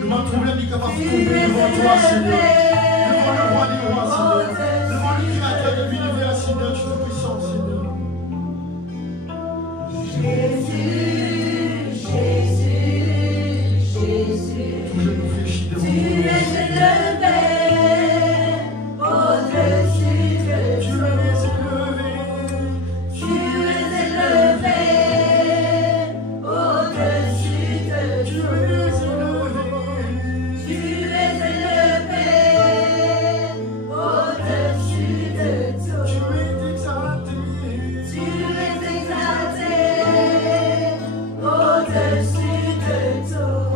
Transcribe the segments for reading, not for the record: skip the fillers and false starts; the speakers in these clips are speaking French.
Devant le problème, il est capable de tomber devant toi, Seigneur. Devant le roi des rois, Seigneur. Devant le créateur de l'univers, Seigneur, tu es puissant, Seigneur. Jésus, Jésus, Jésus. Tout je nous fléchis devant Tu toi. es élevé au-dessus de Tu tout. es élevé. Tu es élevé au-dessus de Tu tout. es élevé. Tu es élevé au-dessus de tout. Tu es exalté. Tu es exalté au-dessus de tout.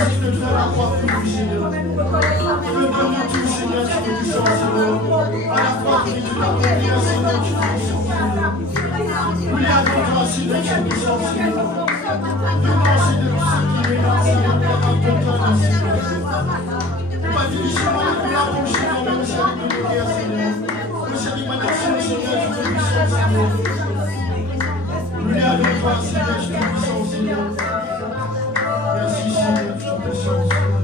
Jésus, de faire la croix pour nous, Seigneur. Que donne tout, Seigneur, tu es puissant, Seigneur. À la croix, tu es tout à fait bien, Seigneur, tu es puissant. Oui, à toi, Seigneur, tu es puissant, Seigneur. Devant, Seigneur, ce qui est là, Seigneur, par un peu de temps, Seigneur. Pas difficilement, mais la bouche, Seigneur, même si elle est de guerre, Seigneur. Que cette émanation, Seigneur, tu es puissant, Seigneur. Oui, avec toi, Seigneur, tu es puissant, Seigneur. Merci, Seigneur, tu es puissant, Seigneur.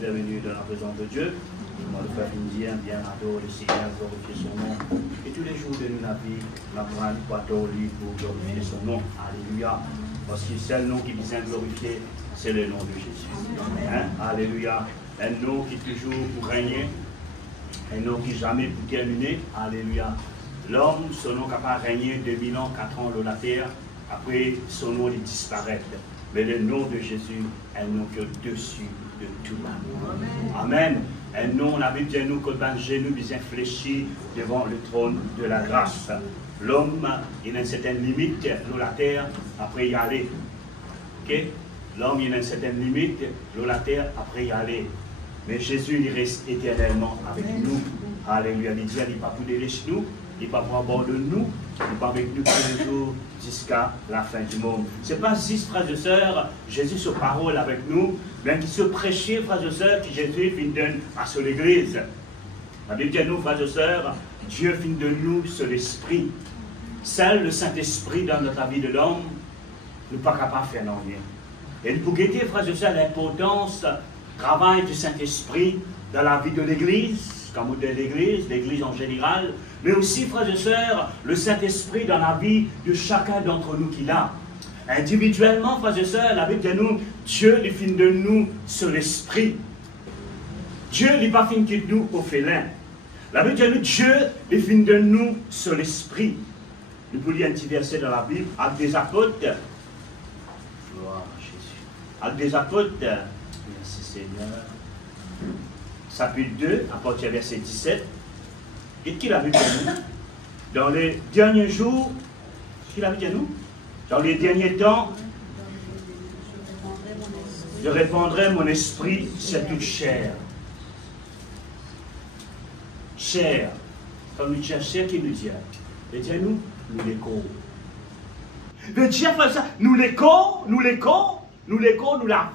Bienvenue dans la présence de Dieu. Moi, le Père indien, bien adore le Seigneur, glorifier son nom. Et tous les jours de notre vie, la grâce pour adorer lui, pour glorifier son nom. Alléluia. Parce que c'est le nom qui vient glorifier, c'est le nom de Jésus. Hein? Alléluia. Un nom qui est toujours pour régner, un nom qui jamais pour terminer. Alléluia. L'homme, son nom capable de régner 2000 ans, 4 ans sur la terre. Après, son nom il disparaît. Mais le nom de Jésus est un nom qui est au-dessus de tout l'amour. Amen. Un nom, on a vu bien nous que dans le genou, bien fléchi devant le trône de la grâce. L'homme, il a une certaine limite sur la terre, après y aller. Ok? L'homme, il a une certaine limite sur la terre, après y aller. Mais Jésus, il reste éternellement avec nous. Alléluia. Il dit, il n'est pas pour délaisser nous, il n'est pas pour bord de nous, il n'est pas avec nous tous les jours jusqu'à la fin du monde. Ce n'est pas juste, frères et sœurs, Jésus se parole avec nous, mais qui se prêchait, frères et sœurs, que Jésus finit donne à sur l'église. La Bible dit à nous, frères et sœurs, Dieu finit de nous sur l'esprit. Seul le Saint-Esprit dans notre vie de l'homme n'est pas capable de faire rien. Et pour guetter, frères et sœurs, l'importance du travail du Saint-Esprit dans la vie de l'église, comme de l'église en général, mais aussi, frères et sœurs, le Saint-Esprit dans la vie de chacun d'entre nous qu'il a. Individuellement, frères et sœurs, la Bible dit à nous, Dieu est fin de nous sur l'esprit. Dieu n'est pas fin de nous au félin. La Bible dit à nous, Dieu est fin de nous sur l'esprit. Nous pouvons lire un petit verset dans la Bible, Actes des apôtres. Gloire à Jésus. Actes des apôtres, merci Seigneur. Chapitre 2, à partir du verset 17. Et qui l'a vu à nous? Dans les derniers jours, qui l'a vu à nous? Dans les derniers temps, je répandrai mon esprit sur toute chair. Chair, comme nous cherchons qui nous dit. Et dit à nous, nous l'écho. Veut dire, frères et sœurs, nous la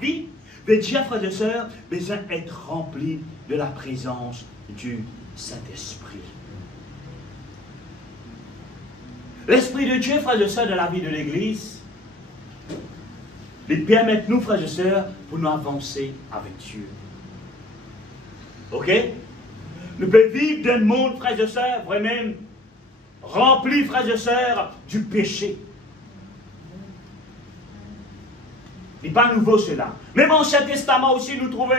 vie. Veut dire, frères et sœurs, besoin d'être rempli de la présence du Saint-Esprit. L'Esprit de Dieu, frères et sœurs, dans la vie de l'Église, il permet nous, frères et sœurs, pour nous avancer avec Dieu. Ok? Nous pouvons vivre dans le monde, frères et sœurs, vraiment rempli, frères et sœurs, du péché. Il n'est pas nouveau cela. Même en Ancien Testament aussi, nous trouvons.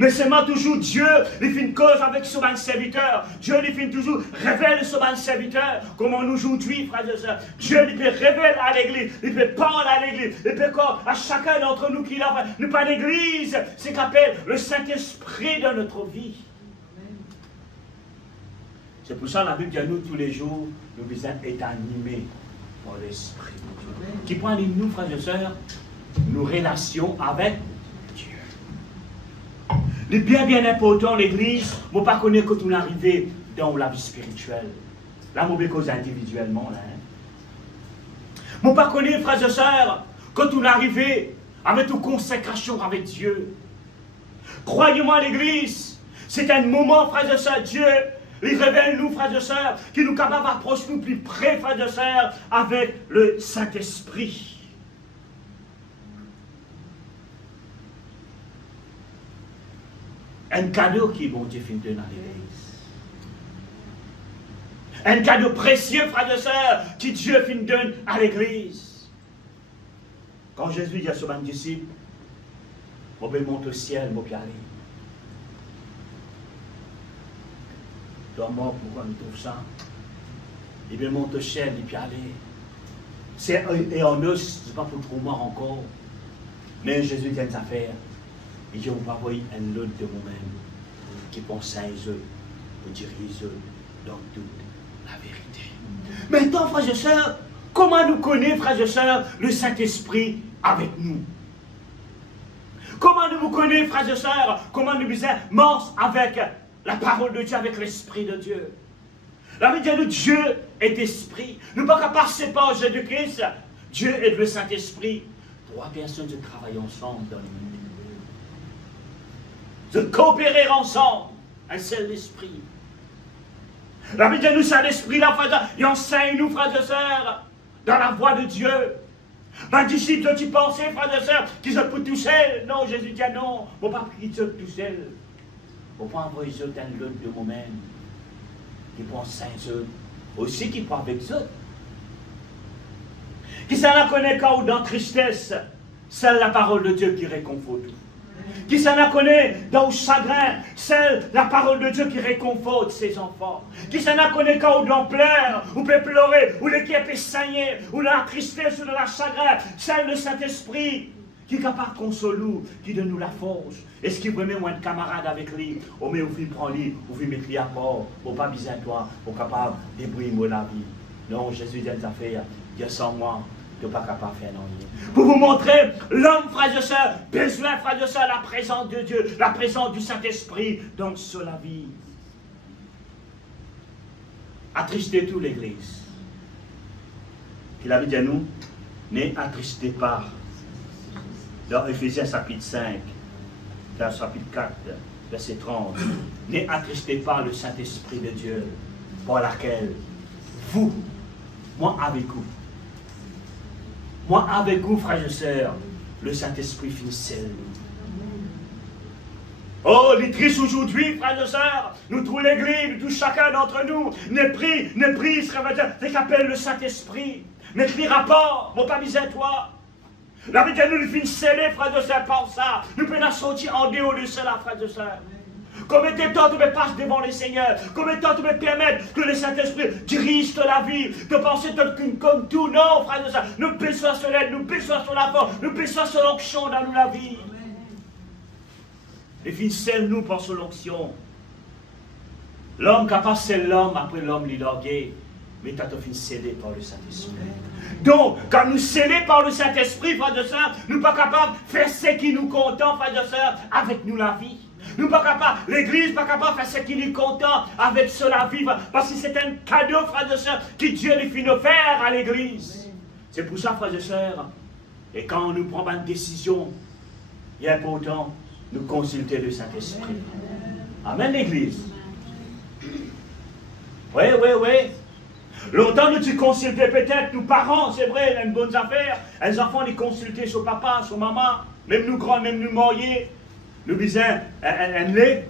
Mais seulement toujours Dieu, il fait une cause avec son serviteur. Dieu, il fait toujours révèle son serviteur. Comme aujourd'hui, frères et sœurs. Dieu, il peut révéler à l'église. Il peut parler à l'église. Il peut à chacun d'entre nous qui l'a fait. Nous pas l'église. C'est qu'appelle le Saint-Esprit dans notre vie. C'est pour ça que la Bible dit à nous tous les jours, nous devons être animés par l'Esprit de Dieu. Qui prend nous, frères et sœurs, nos relations avec Dieu. C'est bien important, l'Église, ne pas connaître quand on arrive dans la vie spirituelle. Là, on cause individuellement. Ne pas connaître, frères et sœurs, quand on arrive avec une consécration avec Dieu. Croyez-moi, l'Église, c'est un moment, frères et sœurs, Dieu. Il révèle nous, frères et sœurs, qui nous capables d'approcher nous plus près, frères et sœurs, avec le Saint-Esprit. Un cadeau qui, bon Dieu, finit dans l'Église. Un cadeau précieux, frères et sœurs, qui Dieu finit donne à l'Église. Quand Jésus dit à son disciple, on peut monter au ciel, on peut y aller. Mort pourquoi on trouve ça? Il veut monter au ciel, il peut aller. Et en eux, ce n'est pas pour trop mort encore. Mais Jésus dit une affaire. Il dit, on va envoyer un lot de moi-même qui pense à eux, pour dirige dans toute la vérité. Maintenant, frères et sœurs, comment nous connaît, frères et sœurs, le Saint-Esprit avec nous? Comment nous vous connaissons, frères et sœurs? Comment nous vous morts avec la parole de Dieu, avec l'Esprit de Dieu? La Bible dit, Dieu est esprit. Nous ne pouvons pas passer par Jésus-Christ. Dieu est le Saint-Esprit. Trois personnes se travaillent ensemble dans le monde. Se coopérer ensemble. Un seul esprit. La Bible dit, nous, c'est l'Esprit, là, frères et sœurs. Il enseigne nous, frères et sœurs, dans la voie de Dieu. Ma disciple, tu pensais, frères et sœurs, qu'ils sont pour tout seuls? Non, Jésus dit, non, il ne faut pas qu'ils soient tout seuls. Il ne faut pas envoyer eux un lot de moi-même. Qui prend 5 eux. Aussi qui prend avec eux. Qui s'en a connaît quand dans tristesse, c'est la parole de Dieu qui réconforte. Qui s'en a connaît dans le chagrin, c'est la parole de Dieu qui réconforte ses enfants. Qui s'en a connaît quand on pleure, ou peut pleurer, ou l'équipe est saigner, ou dans la tristesse, ou dans la chagrin, c'est le Saint-Esprit qui est capable de consoler, qui donne nous la force. Est-ce qu'il veut même un camarade avec lui? Ou mais vous prend lui, vous mettre lui à mort, ou pas besoin de toi, pour capable de débrouiller la vie. Non, Jésus dit des affaires, Dieu sans moi, tu n'es pas capable de faire rien. Pour vous montrer, l'homme, frères et sœurs, besoin, frères et sœurs, la présence de Dieu, la présence du Saint-Esprit dans la vie. Attristez tout l'Église. Il avait dit à nous, n'attristez pas. Dans Éphésiens chapitre 5, dans chapitre 4, verset 30, n'attristez pas le Saint-Esprit de Dieu, par laquelle vous, moi avec vous, frères et sœurs, le Saint-Esprit finit seul. Oh, les tristes aujourd'hui, frères et sœurs, nous trouvons l'église, tout chacun d'entre nous, n'est pris, c'est qu'appelle le Saint-Esprit. N'écrit rapport, mon pas misère toi. La Bible nous le finit scellé, frères et sœurs, par ça. Nous pouvons la sortir en dehors de cela, frères et sœurs. Combien de temps tu me passes devant le Seigneur? Combien de temps tu me permettre que le Saint-Esprit dirige la vie? De penser comme tout? Non, frères et sœurs. Nous baissons sur l'aide, nous baissons sur la force, nous baissons sur l'onction dans nous la vie. Et finit scelle nous par son onction. L'homme capable, c'est l'homme, après l'homme l'ilorgué. Mais tu as fini scellé par le Saint-Esprit. Donc, quand nous scellés par le Saint-Esprit, frères et sœurs, nous ne sommes pas capables de faire ce qui nous content, frères et sœurs, avec nous la vie. Nous ne sommes pas capables, l'Église n'est pas capable de faire ce qui nous content avec cela vivre. Parce que c'est un cadeau, frères et sœurs, que Dieu lui fait offert à l'Église. C'est pour ça, frères et sœurs, et quand nous prenons une décision, il est important de consulter le Saint-Esprit. Amen, l'Église. Oui, oui, oui. Longtemps, nous tu consultais peut-être nos parents, c'est vrai, il a une bonne affaire. Les enfants, ils consultaient son papa, son maman, même nous grands, même nous mariés. Nous disions, un lait.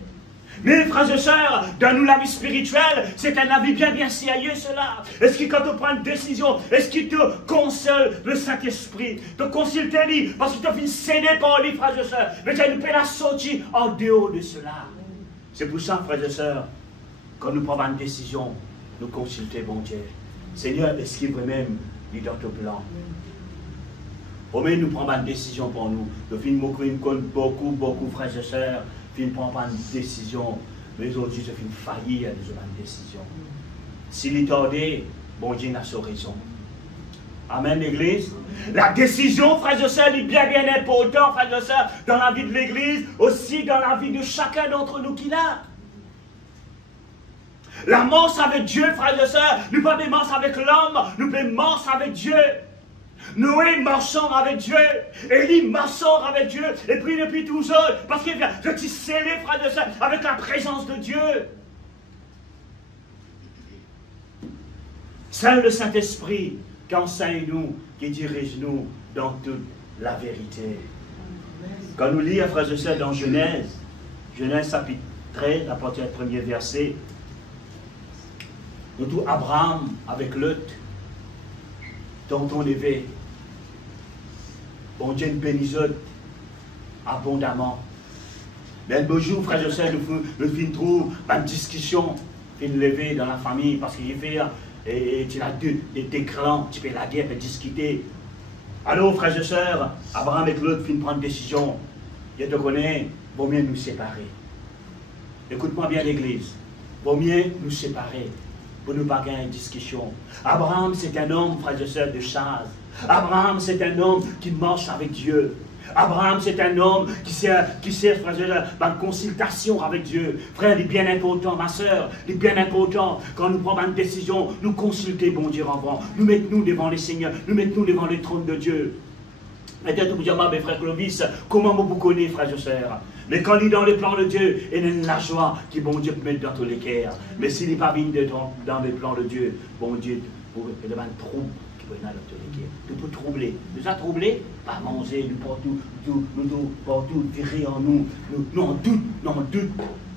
Mais frères et sœurs, dans nous la vie spirituelle, c'est un avis bien sérieux cela. Est-ce que quand on prend une décision, est-ce qu'il te console le Saint-Esprit, te consulte lui, parce qu'il t'a fait céder par lui, frères et sœurs, mais tu as une la sortie en dehors de cela. C'est pour ça, frères et sœurs, quand nous prenons une décision, nous consultons bon Dieu. Seigneur, est-ce qu'il veut même lui dans ton plan? Au moins, nous prenons une décision pour nous. Nous finissons beaucoup, frères et sœurs. Je ne prends pas une décision, mais aujourd'hui je finis faillir à une décision. S'il est tardé, bon Dieu n'a sa raison. Amen, l'Église. La décision, frères et sœurs, est bien importante, frères et sœurs, dans la vie de l'Église, aussi dans la vie de chacun d'entre nous qui l'a. La marche avec Dieu, frères et sœurs, nous pas des marches avec l'homme, nous pas des marches avec Dieu. Noé marchant avec Dieu, Élie marchant avec Dieu, et puis depuis tout seul, parce qu'il vient, je suis scellé, frère de sœur, avec la présence de Dieu. Seul le Saint-Esprit qui enseigne-nous, qui dirige-nous dans toute la vérité. Quand nous lisons, frères et sœurs, dans Genèse chapitre 13, à partir du premier verset, nous trouvons Abraham avec Lot, dont on éveille. Bon Dieu nous bénisse abondamment. Mais un beau jour, frères et sœurs, nous trouvons une discussion, une levée dans la famille, parce qu'il fait, et tu as des clans, tu peux la guerre, discuter. Alors, frères et sœurs, Abraham et Lot finissent prendre une décision. Je te connais, vaut mieux nous séparer. Écoute-moi bien, l'Église. Vaut mieux nous séparer pour ne pas gagner une discussion. Abraham, c'est un homme, frères et sœurs, de chasse. Abraham, c'est un homme qui marche avec Dieu. Abraham, c'est un homme qui sert, frère et sœurs, dans une consultation avec Dieu. Frère, il est bien important, ma sœur, il est bien important, quand nous prenons une décision, nous consulter, bon Dieu, avant. Nous mettons-nous devant les seigneurs, nous mettons-nous devant le trône de Dieu. Peut-être vous dire, mes frères Clovis, comment vous connaissez, frères et sœurs? Mais quand il est dans le plan de Dieu, il y a la joie qui, bon Dieu, peut mettre dans tous les cœurs. Mais s'il n'est pas venu dans le plan de Dieu, bon Dieu, il y a un trouble qui peut être dans tous les cœurs. Tout peut troubler. Nous a troublé, pas manger, nous partout virer en nous. Nous en doute.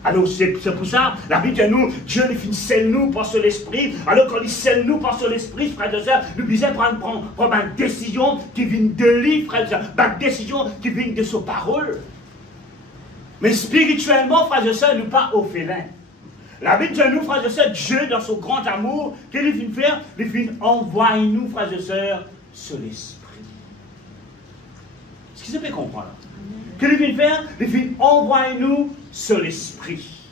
Alors c'est pour ça, la Bible dit à nous, Dieu il scelle nous par son esprit. Alors quand il scelle nous par son esprit, frères et sœurs, nous disons prendre une décision qui vient de lui, frères et sœurs, une décision qui vient de sa parole. Mais spirituellement, frères et sœurs, nous pas au félin. La Bible dit à nous, frères et sœurs, Dieu, dans son grand amour, qu'il vient faire, il vient envoyer nous, frères et sœurs, sur l'esprit. Est-ce que vous pouvez comprendre? Qu'il vient faire, il vient envoyer nous sur l'esprit.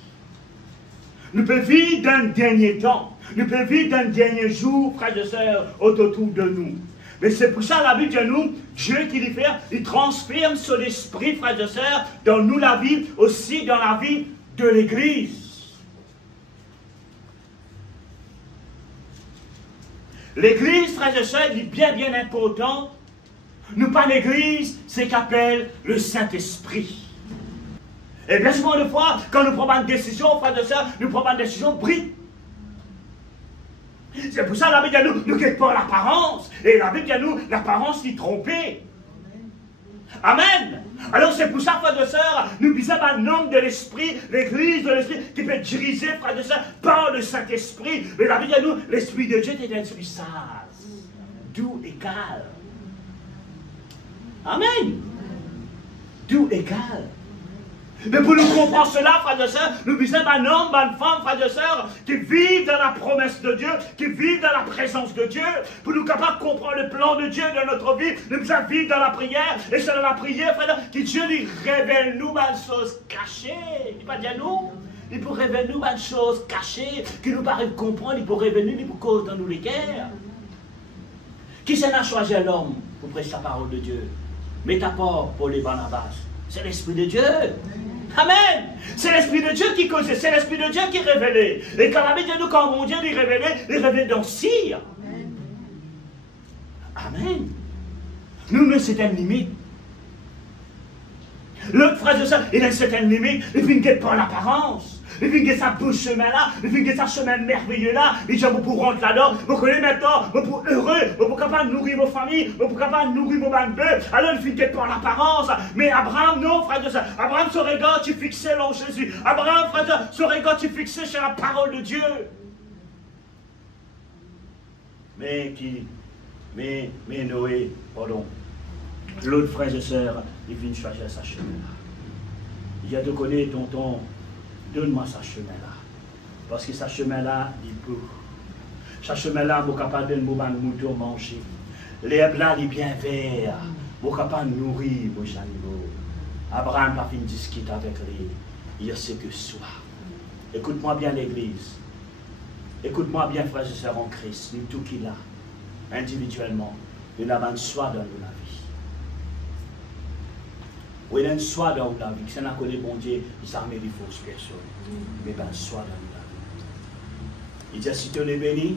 Nous pouvons vivre d'un dernier temps. Nous pouvons vivre d'un dernier jour, frères et sœurs, autour de nous. Mais c'est pour ça, la Bible dit à nous, Dieu qui fait, il transforme sur l'esprit, frères et sœurs, dans nous la vie, aussi dans la vie de l'Église. L'Église, frères et sœurs, est bien important. Nous, pas l'Église, c'est qu'appelle le Saint-Esprit. Et bien souvent de fois, quand nous prenons une décision, frères et sœurs, nous prenons une décision brute. C'est pour ça la Bible dit à nous, nous quittons pas l'apparence. Et la Bible dit à nous, l'apparence s'y tromper. Amen. Alors c'est pour ça, frères et sœurs, nous disons un homme de l'esprit, l'église de l'esprit, qui peut être dirigé, frères et sœurs, par le Saint-Esprit. Mais la Bible dit à nous, l'esprit de Dieu est un esprit sage, doux et calme. Amen. Doux et calme. Mais pour nous comprendre cela, frères et sœurs, nous disons un homme, une femme, frères et sœurs, qui vivent dans la promesse de Dieu, qui vivent dans la présence de Dieu, pour nous capables de comprendre le plan de Dieu dans notre vie, nous devons vivre dans la prière, et c'est dans la prière, frères, que Dieu lui révèle nous une chose cachée. Il ne pas dire nous. Il peut révéler nous une chose cachée, qui nous paraît comprendre, il peut révéler nous, il peut cause dans nous les guerres. Qui s'en a choisi l'homme pour prêcher la parole de Dieu? Mets ta part pour les Barnabas. C'est l'Esprit de Dieu. Amen. C'est l'Esprit de Dieu qui causait, c'est l'Esprit de Dieu qui révélait. Et quand la Bible dit nous, quand mon Dieu lui révélait dans Cire. Amen. Nous, c'est une limite. L'autre frère de ça, il a une certaine limite, il ne fait pas l'apparence. Il fait ça beau chemin-là, il fait ça chemin merveilleux-là, il dit, vous pour rentrer là-dedans, vous connaissez maintenant, vous pour heureux, vous pour capable de nourrir vos familles, vous pour capable de nourrir vos bœufs. Alors il fait pas l'apparence. Mais Abraham, non, frère de ça. Abraham, son regard, tu fixais en Jésus. Abraham, frère de ça, son regard, tu fixais sur la parole de Dieu. Mais Noé, pardon, l'autre frère et sœur, il vient choisir sa chemin-là. Il a de connaître, tonton, donne-moi sa chemin-là. Parce que sa chemin-là, il peut. Sa chemin-là, vous êtes capable de nous mouton manger. L'herbe là, il est bien vert. Vous êtes capable de nourrir vos animaux. Abraham n'a pas fini de discuter avec lui. Il sait que soit. Écoute-moi bien, l'Église. Écoute-moi bien, frères et sœurs en Christ. Nous, tout qu'il a, individuellement, nous avons une soif dans la vie. Oui, il y a une soif dans la vie. Si on a connu bon Dieu, il s'en met des fausses personnes. Mais il y a une soif dans la vie. Il dit, si tu es béni,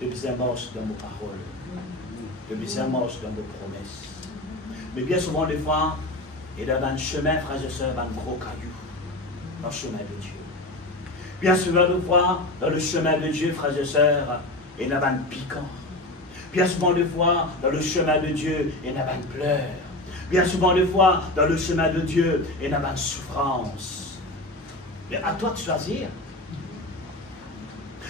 tu es mort dans vos paroles. Tu es mort dans vos promesses. Mais bien souvent, des fois, il y a un chemin, frères et sœurs, un gros caillou dans le chemin de Dieu. Bien souvent, des fois, dans le chemin de Dieu, frères et sœurs, il y a un piquant. Bien souvent, des fois, dans le chemin de Dieu, il y a un pleur. Bien souvent, des fois, dans le chemin de Dieu, il y a une souffrance. Mais à toi de choisir.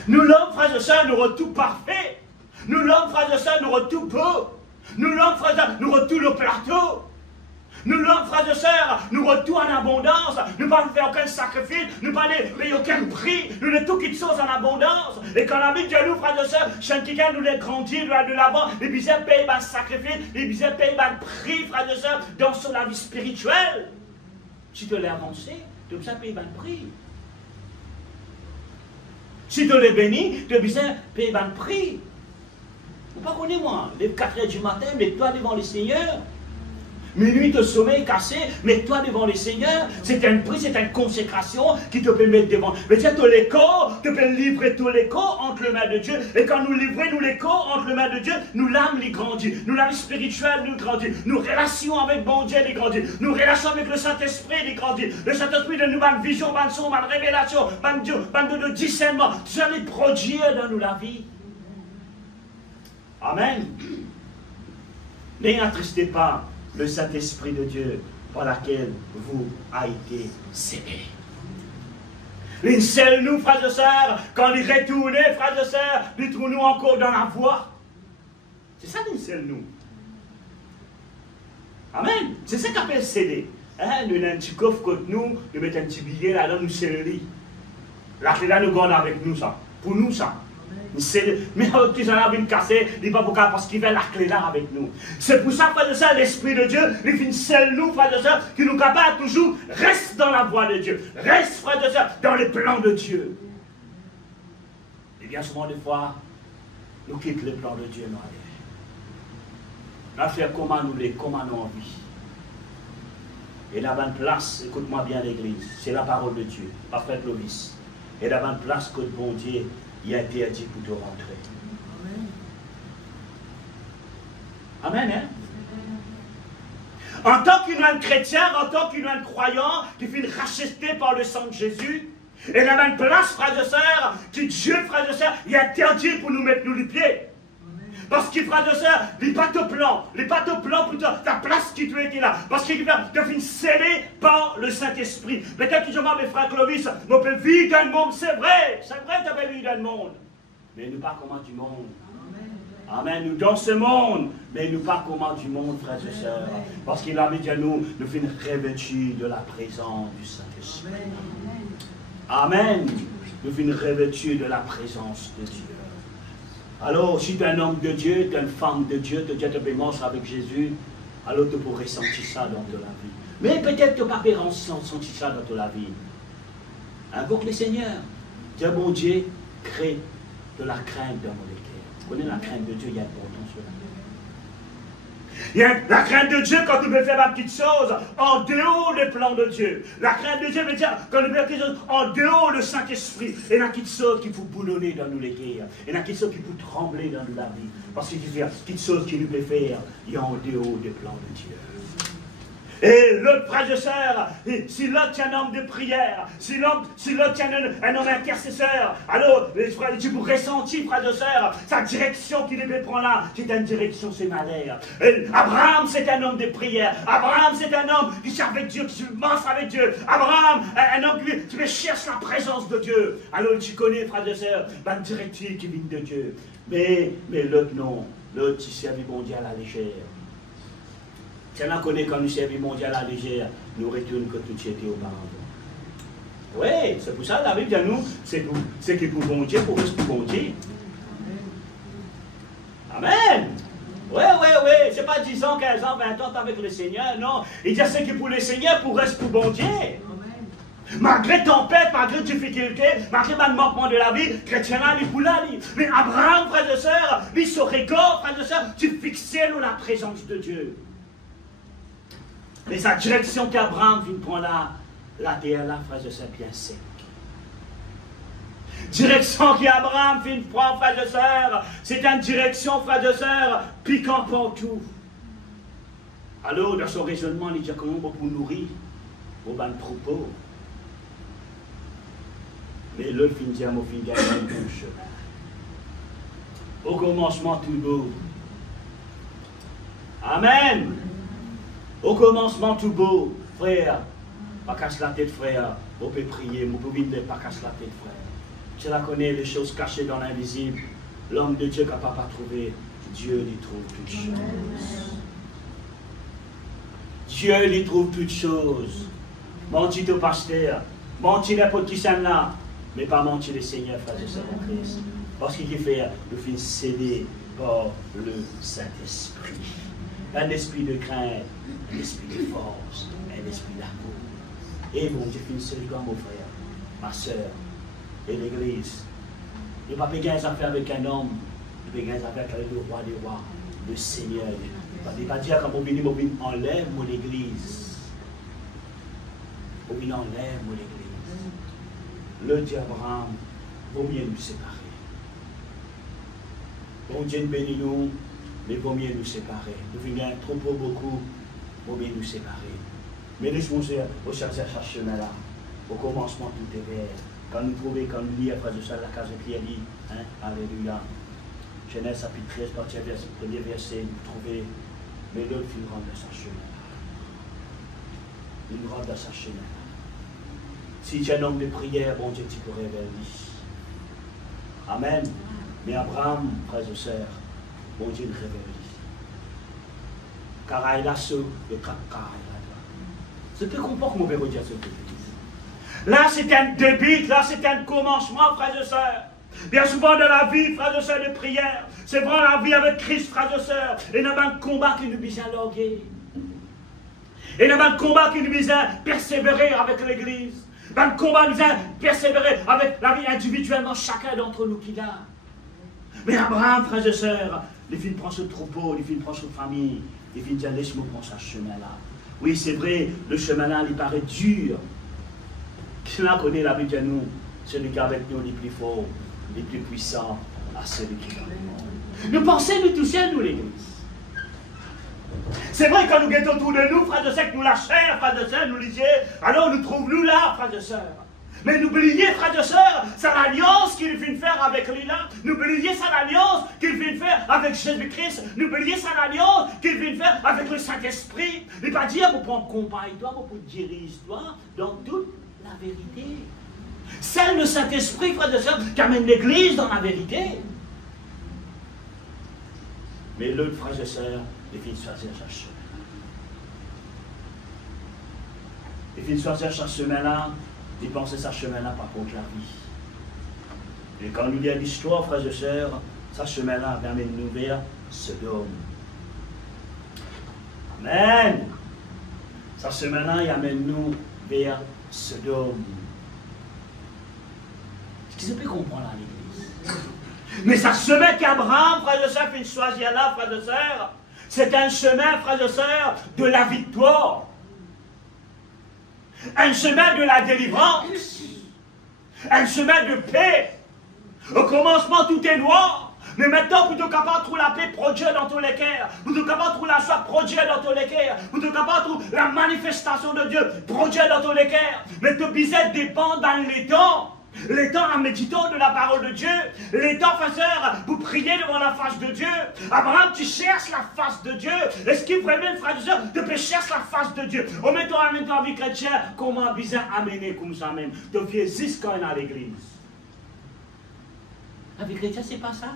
Nous, l'homme, frères et sœurs, nous avons tout parfait. Nous, l'homme, frères et sœurs, nous avons tout beau. Nous, l'homme, frères et sœurs, nous avons tout le plateau. Nous, l'homme, frères et sœurs, nous avons tout en abondance. Nous ne pas faire aucun sacrifice, nous ne pas payer aucun prix. Nous avons tout qui chose en abondance. Et quand la vie de nous, frères et sœurs, chaque quelqu'un nous les grandit, nous de l'avant, les bisets payent un sacrifice, les bisets payent un prix, frères et sœurs, dans la vie spirituelle. Si tu l'as avancé, tu dois payer un prix. Si tu l'es béni, tu dois payer un prix. Vous ne connaissez pas moi, les 4 heures du matin, mets-toi devant le Seigneur. Minuit de sommeil cassé, mets-toi devant le Seigneur. C'est un prix, c'est une consécration qui te peut mettre devant. Mais tiens, tous les corps, tu peux livrer tous les corps entre les mains de Dieu. Et quand nous livrons nous les corps entre les mains de Dieu, nous l'âme les grandit. Nous l'âme spirituelle nous grandit. Nous relations avec bon Dieu les grandit. Nous relations avec le Saint-Esprit les grandit. Le Saint-Esprit de nous une vision, une son, une révélation, de discernement. Ça les produit dans nous la vie. Amen. N'attristez pas le Saint-Esprit de Dieu par laquelle vous a été scellé. L'incelle nous, frères et sœurs, quand il retourne, frères et sœurs, nous trouvons encore dans la voie. C'est ça l'incelle nous. Amen. C'est ça qu'on appelle sceller. Hein? Nous avons un petit coffre contre nous, nous mettons un petit billet là-dedans, nous scellons. La clé là, nous gardons avec nous ça. Pour nous ça. Mais qui en a une cassée, il n'est pas beaucoup parce qu'il fait la clé là avec nous. C'est pour ça, frère de ça, l'Esprit de Dieu, il fait une seule nous, frère de ça, qui nous capable toujours, reste dans la voie de Dieu. Reste, frère de ça, dans les plans de Dieu. Et bien souvent, des fois, nous quittons les plans de Dieu, nous allons faire comment nous envie. Et là, une place, écoute-moi bien l'église, c'est la parole de Dieu, pas frère Clovis. Et là, une place que bon Dieu, il a été dit pour te rentrer. Amen, hein? En tant qu'un chrétien, en tant qu'un croyant, qui fait racheter par le sang de Jésus, et il y a une place, frères et sœurs, qui Dieu, frères et sœurs, il a interdit pour nous mettre nous les pieds. Parce qu'il, frère de sœur, il n'est pas de plan pour ta place qui tu es là. Parce qu'il devient scellé par le Saint-Esprit. Peut-être que je m'en vais, frère Clovis, on peut vivre dans le monde, c'est vrai, tu peux vivre dans le monde. Mais nous pas comment du monde. Amen, nous dans ce monde, mais nous pas comment du monde, frères et sœurs. Parce qu'il a mis à nous, nous faisons revêtus de la présence du Saint-Esprit. Amen, nous faisons revêtus de la présence de Dieu. Alors, si tu es un homme de Dieu, tu es une femme de Dieu, tu es manger avec Jésus, alors tu pourrais sentir ça dans ta vie. Mais peut-être que tu n'as pas sentir ça dans ta vie. Invoque le Seigneur. Dis, bon Dieu, crée de la crainte dans mon cœur. Tu connais la crainte de Dieu, il y a important sur Il y a la crainte de Dieu quand nous pouvons faire une petite chose en dehors des plans de Dieu. La crainte de Dieu veut dire quand nous pouvons faire quelque chose en dehors du Saint-Esprit. Et il y a une petite chose qui peut boulonner dans nous les guerres. Et il y a une petite chose qui peut trembler dans nous la vie. Parce qu'il y a une petite chose qui nous peut faire il y a en dehors des plans de Dieu. Et l'autre frère et sœur, si l'autre est un homme de prière, si l'autre est un homme intercesseur, alors tu peux ressentir, frère et sœur, sa direction qu'il devait prendre là, c'est une direction, c'est malheur. Abraham, c'est un homme de prière. Abraham, c'est un homme qui sert avec Dieu, qui marche avec Dieu. Abraham, un homme qui cherche la présence de Dieu. Alors tu connais, frère et sœur, une directive qui vient de Dieu. Mais l'autre non, l'autre il sert du mondial à la légère. Si on connaît quand nous servons mondial à la légère, nous retournons que tout était auparavant. Oui, c'est pour ça la Bible dit à nous, c'est que pour bon Dieu, pour rester pour bon Dieu. Amen. Oui. C'est pas 10 ans, 15 ans, 20 ans avec le Seigneur, non. Il dit c'est que pour le Seigneur, pour rester pour bon Dieu. Malgré tempête, malgré difficulté, malgré le manquement de la vie, chrétien là, il est pour la vie. Mais Abraham, frère et sœur, il se récord, frère et sœur, tu fixais dans la présence de Dieu. Mais sa direction qu'Abraham vient prendre là, la terre là, frère et sœur, bien sec. Direction qu'Abraham vient prendre, frère et sœur, c'est une direction, frère et sœur, piquant partout. Alors, dans son raisonnement, il dit comment on peut nourrir au ban de troupeau. Mais l'autre fin dit à mon fin gagner un bon chemin. Au commencement, tout beau. Amen. Au commencement, tout beau. Frère, pas casse la tête, frère. On peut prier, on peut vite pas casse la tête, frère. Tu la connais, les choses cachées dans l'invisible. L'homme de Dieu capable pas trouver. Dieu lui trouve toutes choses. Dieu lui trouve toutes choses. Menti au pasteur, menti n'importe qui s'en là. Mais pas mentir le Seigneur, frère et sœurs en Christ. Parce qu'il fait le fils cédé par le Saint-Esprit. Un esprit de crainte, un esprit de force, un esprit d'amour. Et mon Dieu, finit celui comme mon frère, ma soeur, et l'Église. Il ne va pas gagner des affaires avec un homme, il va gagner des affaires avec le roi des rois, le Seigneur. Il ne va pas dire comme on enlève mon Église. On enlève mon Église. Le Dieu Abraham, vaut mieux nous séparer. Bon Dieu nous bénit nous, mais vaut mieux nous séparer. Nous venons trop beaucoup, vaut mieux nous séparer. Mais laissons-nous au chercher ce chemin-là. Au commencement, tout est vert. Quand nous trouvons, quand nous lisons, après ça, la case de Pierre dit, alléluia. Genèse chapitre 13, partie premier verset, vous trouvez, mais l'autre, il rentre dans sa chemin. Il rentre dans sa chemin. Si tu es un homme de prière, bon Dieu, tu peux révéler. Amen. Mais Abraham, frères et sœurs, bon Dieu, il révèle. Car il a ce, le car il a. C'est plus comporte mon verre dire ce que je dis. Là, c'est un début, là, c'est un commencement, frères et sœurs. Bien souvent dans la vie, frères et sœurs, de prière, c'est vraiment la vie avec Christ, frères et sœurs. Et il y a un combat qui nous vise à loguer. Et il y a un combat qui nous vise à persévérer avec l'Église. Dans le combat, nous allons persévérer avec la vie individuellement, chacun d'entre nous qui l'a. Mais Abraham, frères et sœurs, les filles prennent ce troupeau, les filles prennent cette famille, les filles disent, laisse-moi prendre ce chemin-là. Oui, c'est vrai, le chemin-là, il paraît dur. Qui là connaît la Bible de nous, celui qui est avec nous, les plus forts, les plus puissants, à celui qui est dans le monde. Nous pensons, nous tous seuls, nous, l'Église. C'est vrai, quand nous guettons autour de nous, frères et sœurs, que nous la chair, frères et sœurs, nous lisons, alors nous trouvons-nous là, frères et sœurs. Mais n'oubliez, frères et sœurs, c'est l'alliance qu'il vient faire avec lui là. N'oubliez, c'est l'alliance qu'il vient faire avec Jésus-Christ. N'oubliez, c'est l'alliance qu'il vient faire avec le Saint-Esprit. Il ne va pas dire, vous prendre compagne-toi, vous dirige-toi dans toute la vérité. C'est le Saint-Esprit, frères et sœurs, qui amène l'Église dans la vérité. Mais l'autre, frères et sœurs, les filles choisir chaque chemin. Les filles choisir chaque chemin-là, ils pensaient ce chemin-là par contre la vie. Et quand nous lisons l'histoire, frères et sœurs, ce chemin-là amène-nous vers Sodome. Amen. Ce chemin-là, il amène-nous vers Sodome. Est-ce que vous pouvez comprendre à l'Église? Mais ça chemin qu'Abraham, frères et sœurs, fait choisir là, frères et sœurs, C'est un chemin, frères et sœurs, de la victoire. Un chemin de la délivrance. Un chemin de paix. Au commencement, tout est noir. Mais maintenant, vous êtes capable de trouver la paix produite dans tous les cœurs. Vous êtes capable de trouver la joie produite dans tous les cœurs. Vous êtes capable de trouver la manifestation de Dieu produite dans tous les cœurs. Mais tout bizarre dépend dans les temps. Les temps en méditant de la parole de Dieu. Les temps, frères, vous priez devant la face de Dieu. Abraham, tu cherches la face de Dieu. Est-ce qu'il vraiment, frères et sœurs, tu peux chercher la face de Dieu? Au même temps, en vie chrétienne, comment bizarre amener comme ça même? Tu viens jusqu'à quand à l'église. La vie chrétienne, c'est pas ça.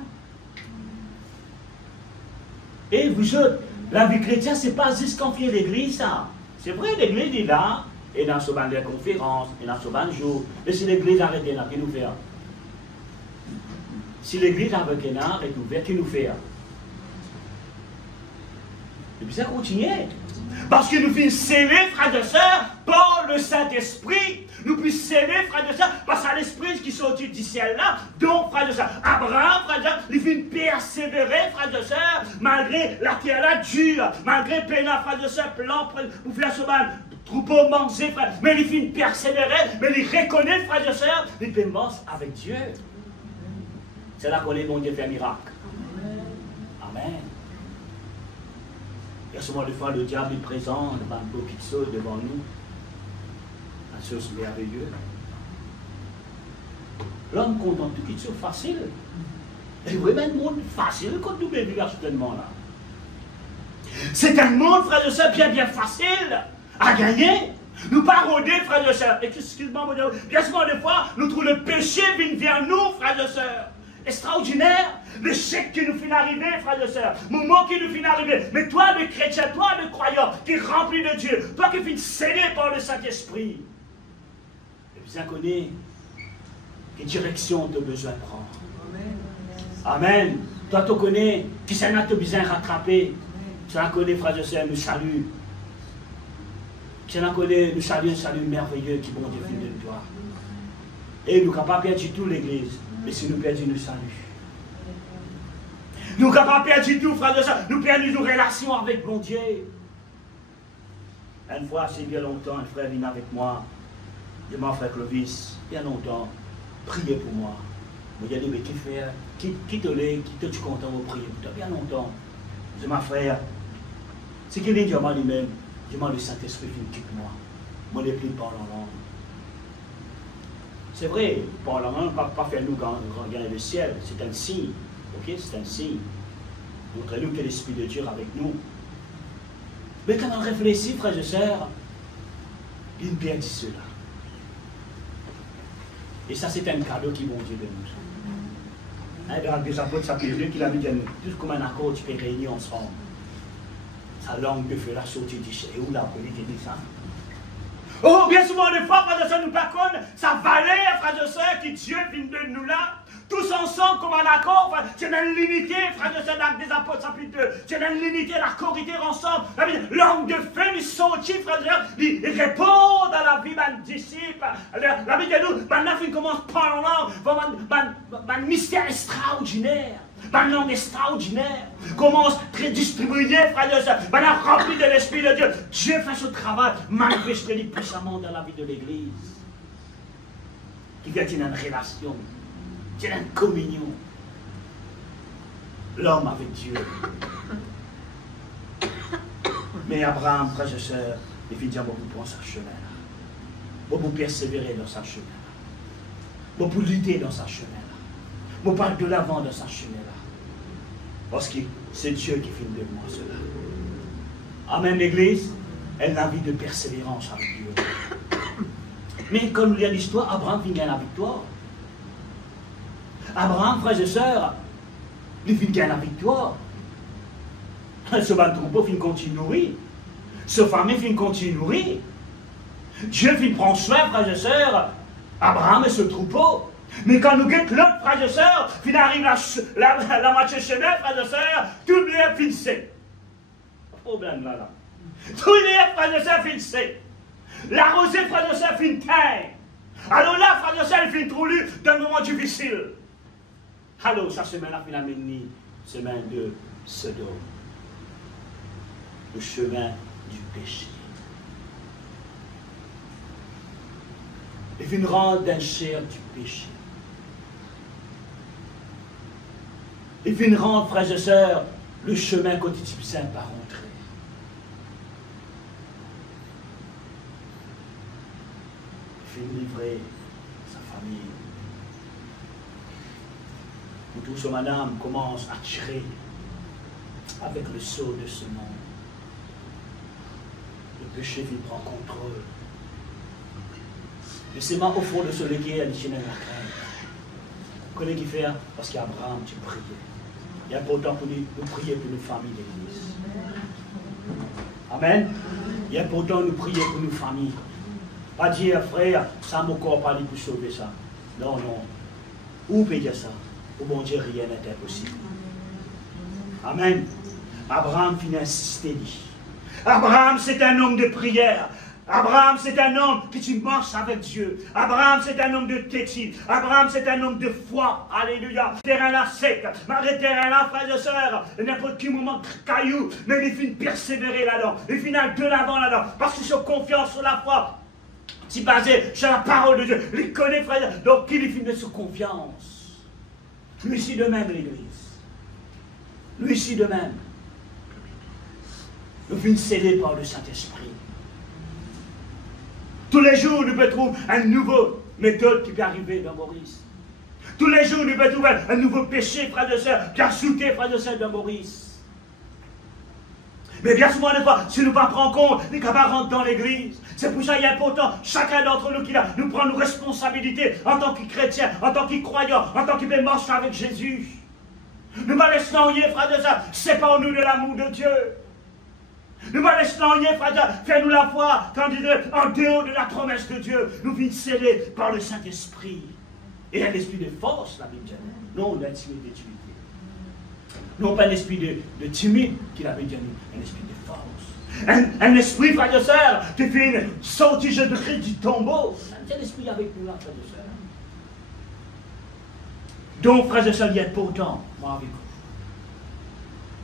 Et vous autres, la vie chrétienne, c'est pas juste qu'on fait l'église, ça. C'est vrai, l'église est là, et dans ce banc de conférence, et dans ce banc de jour. Et si l'église arrête là, qu'est-ce nous fait? Si l'église avec un art est ouverte, qu'est-ce nous fait? Et puis ça continue. Parce que nous finissons sceller, frères et sœurs, par le Saint-Esprit. Nous puissions sceller, frères et sœurs, parce que l'Esprit qui sortit du ciel là. Donc, frères et sœurs, Abraham, frères et sœurs, il finit persévérer, frères et sœurs, malgré la terre là dure, malgré pénal, frères et sœurs, plan, pour faire ce mal, troupeau manger, frère. Mais il finit persévérer, mais il reconnaît, frères et sœurs, il fait mort avec Dieu. C'est là qu'on est bon Dieu fait un miracle. Amen. Et à ce moment-là, le diable est présent devant le Pokitso, devant nous. La chose merveilleuse. L'homme content tout qui est facile. Et vraiment un monde facile quand nous vivons actuellement là. C'est un monde, frères et sœurs, bien facile à gagner. Nous pas rôder, frères et sœurs. Excuse-moi, bien souvent des fois, nous trouvons le péché vient vers nous, frères et sœurs. Extraordinaire, le chèque qui nous fait arriver, frères et sœurs, le moment qui nous fait arriver. Mais toi, le chrétien, toi, le croyant, qui est rempli de Dieu, toi qui es scellé par le Saint-Esprit, et puis ça connaît quelle direction tu as besoin de prendre. Amen. Toi, tu connais qui ça n'a pas besoin de rattraper. Tu connais, frères et sœurs, nous salue. Tu connais, nous salue un salut merveilleux qui bon Dieu fait de toi. Et nous ne sommes pas perdre tout l'église. Mais si nous perdons nos salut. Nous ne sommes pas perdre tout, frère de ça. Nous perdons nos relations avec mon Dieu. Une fois, c'est bien longtemps, un frère vient avec moi. Je m'en frère Clovis, bien longtemps. Priez pour moi. Je me dis, mais qui fait? Qui te l'est? Qui te content de prier pour toi? Bien longtemps. Je m'en frère. C'est qu'il est diamant lui-même. Je demande le Saint-Esprit qui quitte moi. Moi, je ne parle pas en langue. C'est vrai, parler en langue, pas faire nous gagner le ciel, c'est un signe. Ok, c'est un signe. Montrez-nous que l'Esprit de Dieu est avec nous. Mais quand on réfléchit, frères et sœurs, il perd cela. Et ça, c'est un cadeau qui bon Dieu de nous. Hein, dans des apôtres, ça peut dire qu'il a mis tout comme un accord, tu peux réunir ensemble. Sa langue de feu, la sortie du ciel. Et où la politique dit ça? Oh, bien souvent, des fois, frères et sœurs, nous par contre, ça valait, frères et sœurs, qui Dieu vient de nous là, tous ensemble comme un accord, c'est dans l'unité, frères et sœurs, dans des apôtres, chapitre 2, c'est dans l'unité, la corité ensemble, langue de feu, ils sortit, frères et sœurs, ils répondent à la vie d'un disciple. La vie de nous, maintenant, il commence par langue, un mystère extraordinaire. Un langue extraordinaire commence très distribué, frères et sœurs, rempli de l'Esprit de Dieu. Dieu fait ce travail, manifesté puissamment dans la vie de l'Église. Qui vient d'une relation, d'une communion. L'homme avec Dieu. Mais Abraham, frères et sœurs, il fait dire beaucoup pour sa chemin. Beaucoup persévérer dans sa chemin. Beaucoup lutter dans sa chemin. Beaucoup parler de l'avant dans sa chemin. Parce que c'est Dieu qui fait de moi cela. Amen, l'Église, elle a la vie de persévérance avec Dieu. Mais comme il y a l'histoire, Abraham finit la victoire. Abraham, frères et sœurs, il finit la victoire. Ce ban troupeau finit continuer. Ce famille finit continuer. Dieu finit prendre soin, frères et sœurs, Abraham et ce troupeau. Mais quand nous guettons l'autre, frères et sœurs, puis arrive la moitié chemin, frères et sœurs, tout bien finissé. Problème là. Tout bien, frères et sœurs, finissé. La rosée, frères et sœurs, finit terre. Alors là, frères et sœurs, il finit trop lu d'un moment difficile. Alors, sa semaine-là, il a mené semaine de Sodome. le chemin du péché. Il vient rendre d'un chair du péché. Il vient rendre, frères et sœurs, le chemin quotidien par rentrer. Il vient livrer sa famille. Où tout ce madame commence à tirer avec le sceau de ce monde. Le péché vient prendre contrôle. Et c'est ma au fond de ce légué à l'hygiène de la crainte. Vous connaissez qui fait? Parce qu'Abraham, tu priais. Il y a pourtant pour nous prier pour nos familles d'église. Amen. Il y a pourtant nous prier pour nos familles. Pas dire, frère, ça mon corps pas dit pour sauver ça. Non, non. Où peut dire ça? Pour bon Dieu, rien n'est impossible. Amen. Abraham finit insister. Abraham, c'est un homme de prière. Abraham, c'est un homme qui marche avec Dieu. Abraham, c'est un homme de tétine. Abraham, c'est un homme de foi. Alléluia. Terrain là sec. Malgré terrain là, frères et sœurs, n'importe quel moment caillou, mais il finit persévérer là-dedans. Il finit de l'avant là-dedans. Parce que sur confiance, sur la foi, c'est basé sur la parole de Dieu. Il connaît, frères. Donc, il finit sur confiance. Lui ici de même, l'Église. Lui ici de même. Nous finissons scellés par le Saint-Esprit. Tous les jours, nous pouvons trouver une nouvelle méthode qui peut arriver dans Maurice. Tous les jours, nous pouvons trouver un nouveau péché, frères et sœurs, qui a sauté, frères et sœurs, dans Maurice. Mais bien souvent, des fois, si nous ne prenons pas en compte, nous ne pouvons pas rentrer dans l'église. C'est pour ça qu'il est important, chacun d'entre nous, nous prend nos responsabilités en tant que chrétiens, en tant que croyants, en tant que marchons avec Jésus. Nous ne pas laisser ennuyer, frères et sœurs, séparons-nous de l'amour de Dieu. Nous ne laissons ennuyer, frère, fais-nous la foi, tandis en dehors de la promesse de Dieu, nous venons scellés par le Saint-Esprit. Et un esprit de force, la Bible dit. Non d'intimidité. Non pas un esprit de timide, qui la Bible dit, un esprit de force. Un esprit, frère et sœur, qui fait sortir Jésus-Christ du tombeau. C'est un esprit avec nous là, frère et sœur. Donc, frères et sœurs, il y a pourtant, moi avec vous.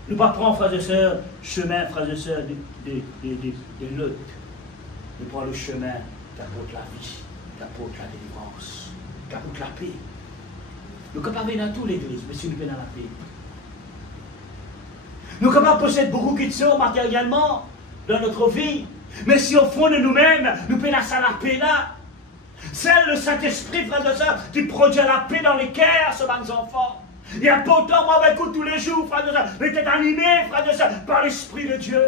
Nous ne pas prendre, frères et sœurs, chemin, frères et sœurs, de l'autre. Nous prenons le chemin qui apporte la vie, qui apporte la délivrance, qui apporte la paix. Nous ne sommes pas dans toute l'église, mais si nous sommes dans la paix. Nous ne sommes pas posséder beaucoup de choses matériellement dans notre vie, mais si au fond de nous-mêmes, nous pouvons la paix là. C'est le Saint-Esprit, frères et sœurs, qui produit la paix dans les cœurs, ce bons enfants. Il y a pourtant, moi, avec vous tous les jours, frères et sœurs, mais êtes animés, frères et sœurs, par l'Esprit de Dieu.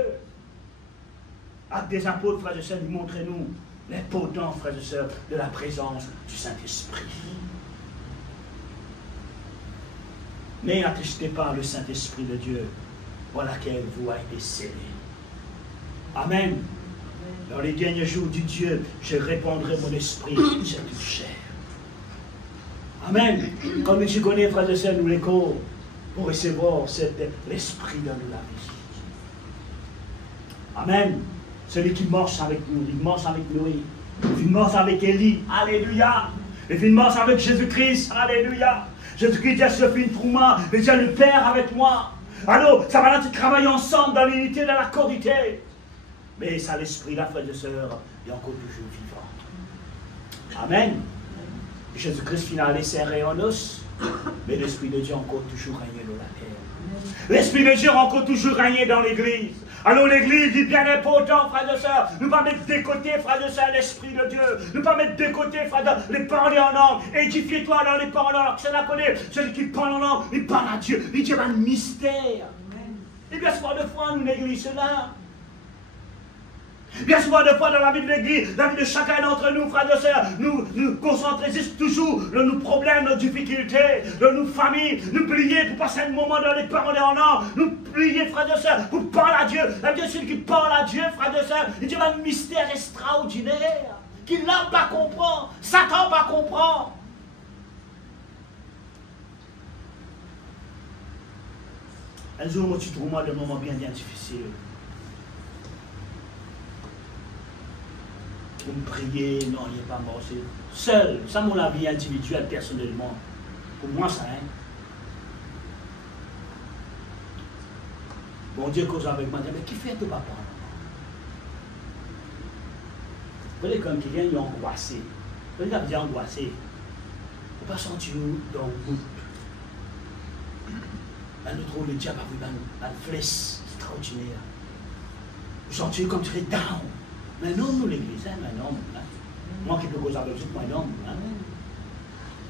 Avec des apôtres, frères et sœurs, montrez-nous l'importance, frères et sœurs, de la présence du Saint-Esprit. Mais n'attristez pas le Saint-Esprit de Dieu, pour laquelle vous avez été scellés. Amen. Dans les derniers jours du Dieu, je répandrai mon esprit sur toute chair. Amen. Comme tu connais, frères et sœurs, nous les corps, pour recevoir l'esprit dans la vie. Amen. Celui qui marche avec nous, il marche avec Noé, il marche avec Élie. Alléluia. Il marche avec Jésus-Christ. Alléluia. Jésus-Christ a ce film pour moi, il dit le Père avec moi. Alors, ça va nous travailler ensemble dans l'unité, dans la corité. Mais ça, l'esprit là, frères et sœurs, est encore toujours vivant. Amen. Jésus-Christ finit à laisser en os, mais l'Esprit de Dieu encore toujours régné dans la terre. L'Esprit de Dieu encore toujours régné dans l'Église. Alors l'Église est bien important, frères et sœurs. Nous ne pas mettre de côté, frères et sœurs, l'Esprit de Dieu. Nous ne pas mettre de côté, frères et sœurs, les paroles en langue. Édifie-toi dans les paroles en langue. Je la connais. Celui qui parle en langue, il parle à Dieu. Il dit un mystère. Et bien souvent de fois, nous négligons cela. Bien souvent de fois dans la vie de l'Église, la vie de chacun d'entre nous, frères et sœurs, nous concentrons toujours sur nos problèmes, nos difficultés, dans nos familles, nous prions pour passer un moment dans les paroles en langue, nous prions, frères et sœurs, pour parler à Dieu. La Dieu, celui qui parle à Dieu, frères et sœurs, il dit un mystère extraordinaire, qu'il n'a pas comprend, Satan pas comprend. Un jour, moi, tu trouves moi des moments bien difficiles. Pour me prier, non, il n'est pas mort. Seul, ça mon avis individuel, personnellement. Pour moi, ça, hein. Bon Dieu cause avec moi, mais qui fait tout papa? Vous voyez comme quelqu'un est angoissé. Vous voyez quand il est angoissé, il ne faut pas sentir dans le groupe. Un autre rôle, le diable a vu une flèche extraordinaire. Vous sentez comme très down. Mais non, nous l'église, hein, mais non. Hein. Moi qui peux causer avec vous, moi non. Hein.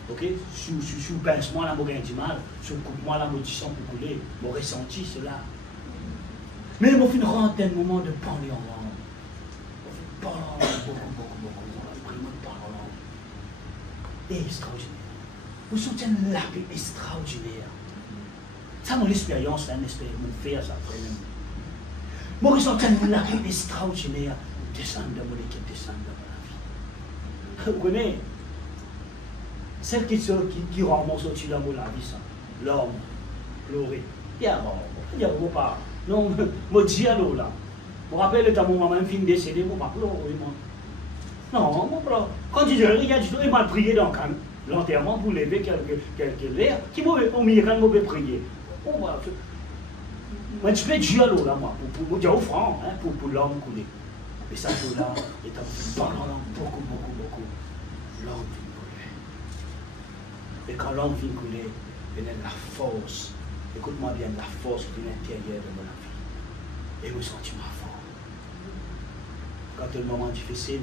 Ok? Si vous pince-moi, là, je vais du mal. Si vous coupe-moi, là, je sens pour couler. Je ressenti cela. Mais il m'a fait une rentaine de moments de parler en langue. Il m'a fait parler en langue, beaucoup. Il m'a parlé en langue. Et extraordinaire. Vous sentez une lape extraordinaire. Ça, mon expérience, c'est une expérience, mon faire ça après même. Moi, je sens une lape extraordinaire. Descendre de mon équipe, descendre de mon vie. Vous connaissez? Celle qui ramasse au-dessus de la vie, ça. L'homme, pleuré. Il y a pas. Non, je dis alors là. Je me rappelle quand mon maman finit de décéder, je ne vais pas pleurer. Non, je ne pleure. Quand je dis rien du tout, il m'a prié dans l'enterrement pour lever quelques l'air. Qui m'a mis quand je vais prier. Moi, je fais Dieu alors là, moi, pour dire au franc, hein, pour l'homme coulé. Et ça, là, est en parlant beaucoup. L'homme vient couler. Et quand l'homme vient couler, il y a la force. Écoute-moi bien, la force de l'intérieur de mon vie. Et vous sentez ma force. Quand il y a un moment difficile,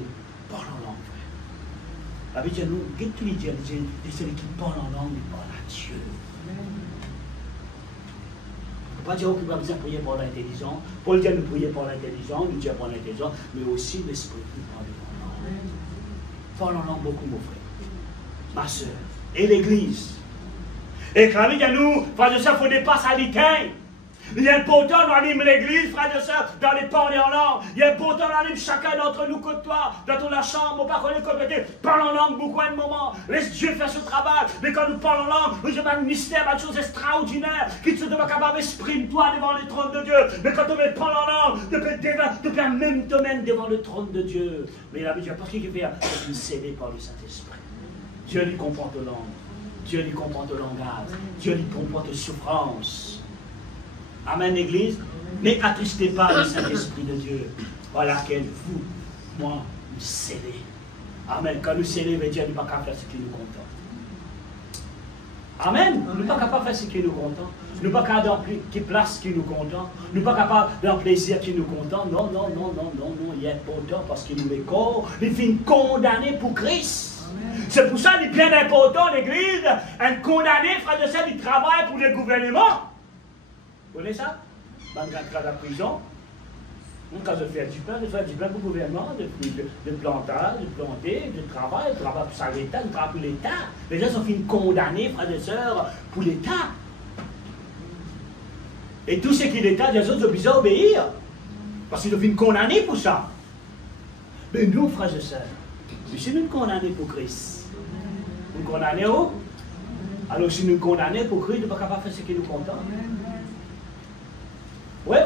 parle en langue, frère. La Bible dit, nous, qu'est-ce qu'il dit? Celui qui parle en langue, il parle à Dieu. On ne peut pas dire qu'il va besoin de prier pour l'intelligence. Paul dit, nous prier pour l'intelligence, nous dire pour l'intelligence, mais aussi l'esprit qui parle en langue. Parle en langue beaucoup, mon frère. Ma soeur. Et l'église. Et quand il y a nous, frères et sœurs, il ne faut pas s'aliter. Il est important d'animer l'église, frères et sœurs, dans les parler en langue. Il est important d'animer chacun d'entre nous côtoie, dans ton chambre, on ne peut pas connaître compléter. Parle en langue beaucoup à un moment. Laisse Dieu faire ce travail. Mais quand nous parlons en langue, nous avons un mystère, une chose extraordinaire, qui se devient capable d'exprimer-toi devant le trône de Dieu. Mais quand on veut parler en langue, depuis un même domaine devant le trône de Dieu. Mais la Bible, parce qu'il fait, c'est une scellée par le Saint-Esprit. Dieu lui comprend ta langue. Dieu lui comprend ton langage. Dieu lui comprend tes souffrances. Amen, l'Église. Mais attristez pas le Saint-Esprit de Dieu. Voilà qu'elle vous, moi, nous scellez. Amen. Quand nous scellez, Dieu n'est pas capable de faire ce qui nous contente. Amen. Nous ne sommes pas capables de faire ce qui nous contente. Nous ne sommes pas capables de place qui nous contente. Nous ne sommes pas capables d'un plaisir qui nous contente. Non. Il est important parce qu'il nous est corps. Il finit condamné pour Christ. C'est pour ça qu'il est bien important, l'Église, un condamné, frère de sœur, il travaille pour le gouvernement. Vous connaissez ça? Dans la prison, quand je fais du pain pour le gouvernement, de plantage, de planter, de travail pour ça l'État, de travail pour l'État. Les gens sont finis condamnés, frères et sœurs, pour l'État. Et tout ce qui est l'État, les autres sont obligés à obéir. Parce qu'ils sont finis condamnés pour ça. Mais nous, frères et sœurs, si nous condamnés pour Christ, nous condamnés où? Alors si nous condamnés pour Christ, nous ne sommes pas capables de faire ce qui nous contente. Oui.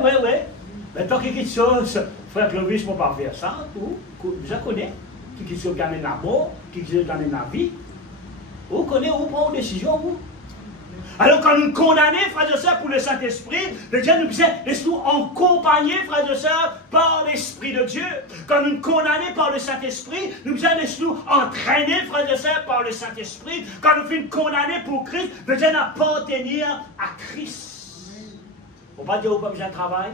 Mais tant qu'il y a quelque chose, frère Clovis ne peut pas faire ça, je connais. Qui se gagne la mort, qui se gagne la vie. Vous connaissez, vous prenez une décision, vous. Alors quand nous condamnons, frères et sœurs, pour le Saint-Esprit, le Dieu nous dit, laisse-nous accompagner, frères et sœurs, par l'Esprit de Dieu. Quand nous condamnons par le Saint-Esprit, nous disons, laisse-nous entraîner, frères et sœurs, par le Saint-Esprit. Quand nous faisons condamner pour Christ, le Dieu appartenir à Christ. On ne va pas dire, on pas besoin de travail.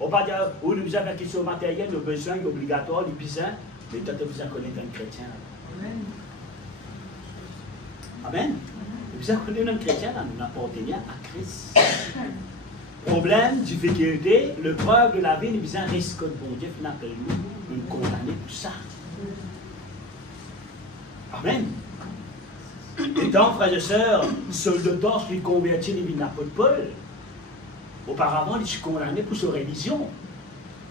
On ne va pas dire, on a besoin de question matérielle, le besoin obligatoire, le besoin. Mais tu as besoin de connaître un chrétien. Amen. Vous avez un chrétien, nous appartenons à Christ. Problème, difficulté, le preuve de la vie, nous avons un risque de bon Dieu, nous appelons nous condamner pour ça. Amen. Et donc, frères et sœurs, seul de torche lui convertit l'apôtre Paul. Auparavant, il est condamné pour sa religion.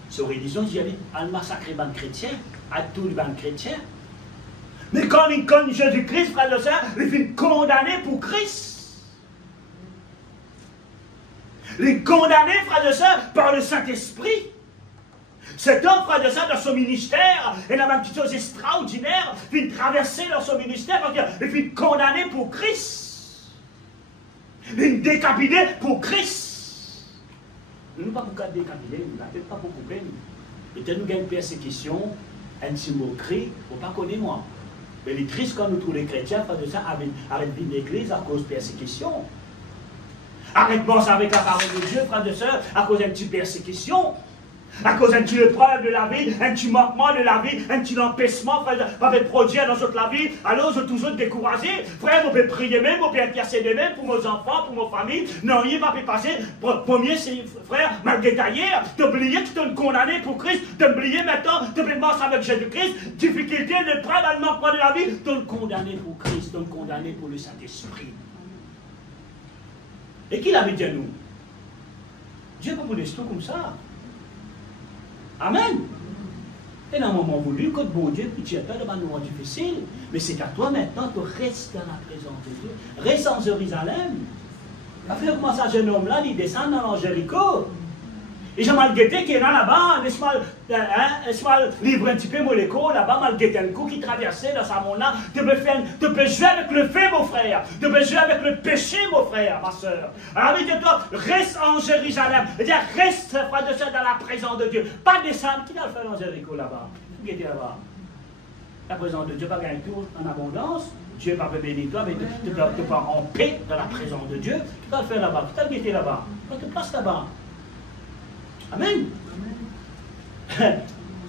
Sa religion, il dit, à massacrer les chrétiens, à tous les chrétiens. Mais quand il connaît Jésus-Christ, frère et sœur, il est condamné pour Christ. Il est condamné, frère et sœur, par le Saint-Esprit. Cet homme, frère et sœur, dans son ministère, il a une petite chose extraordinaire, il est traversé dans son ministère, parce qu'il est condamné pour Christ. Il est décapité pour Christ. Nous pas pour garder capitaine, nous n'avons pas pour problème. Et nous avons une persécution, une moquerie, on ne pas connaître moi. Mais les tristes quand nous trouvons les chrétiens, de ça, arrête de l'église à cause de persécution. Arrête de penser avec la parole de Dieu, frères et sœurs, à cause d'une petite persécution. À cause d'un petit épreuve de la vie, un petit manquement de la vie, un petit empêchement, frère, va être produit dans notre vie. Alors, je suis toujours découragé. Frère, on peut prier même, on peut intercéder même pour nos enfants, pour nos familles. Non, il va pas passer. Premier, c'est, frère, malgré d'ailleurs, d'oublier que tu es condamné pour Christ, d'oublier maintenant, de penser avec Jésus-Christ, difficulté, de prendre le manquement de la vie, de condamné pour Christ, de condamné pour le Saint-Esprit. Et qui l'avait dit à nous? Dieu va vous laisser tout comme ça. Amen. Et dans un moment voulu, quand bon Dieu, tu es pas dans un moment difficile, mais c'est à toi maintenant de rester dans la présence de Dieu. Reste en Jérusalem. Après, comment ça, jeune homme-là, il descend dans Jéricho. Et j'ai mal guetté qui est là-bas, laisse-moi livrer un petit peu mon écho, là-bas, mal guetté un coup qui traversait dans sa monde-là. Tu peux jouer avec le fait, mon frère. Tu peux jouer avec le péché, mon frère, ma soeur. Alors, il dit toi, reste en Jérusalem. C'est-à-dire, reste, frère de soeur, dans la présence de Dieu. Pas descendre. Qui va le faire dans Jéricho, là-bas? Qui était là-bas? La présence de Dieu, pas gagner tout en abondance. Dieu va te bénir toi, mais tu ne peux pas en paix dans la présence de Dieu. Tu vas le faire là-bas. Qui t'a guetté là-bas? Tu te places là-bas. Amen.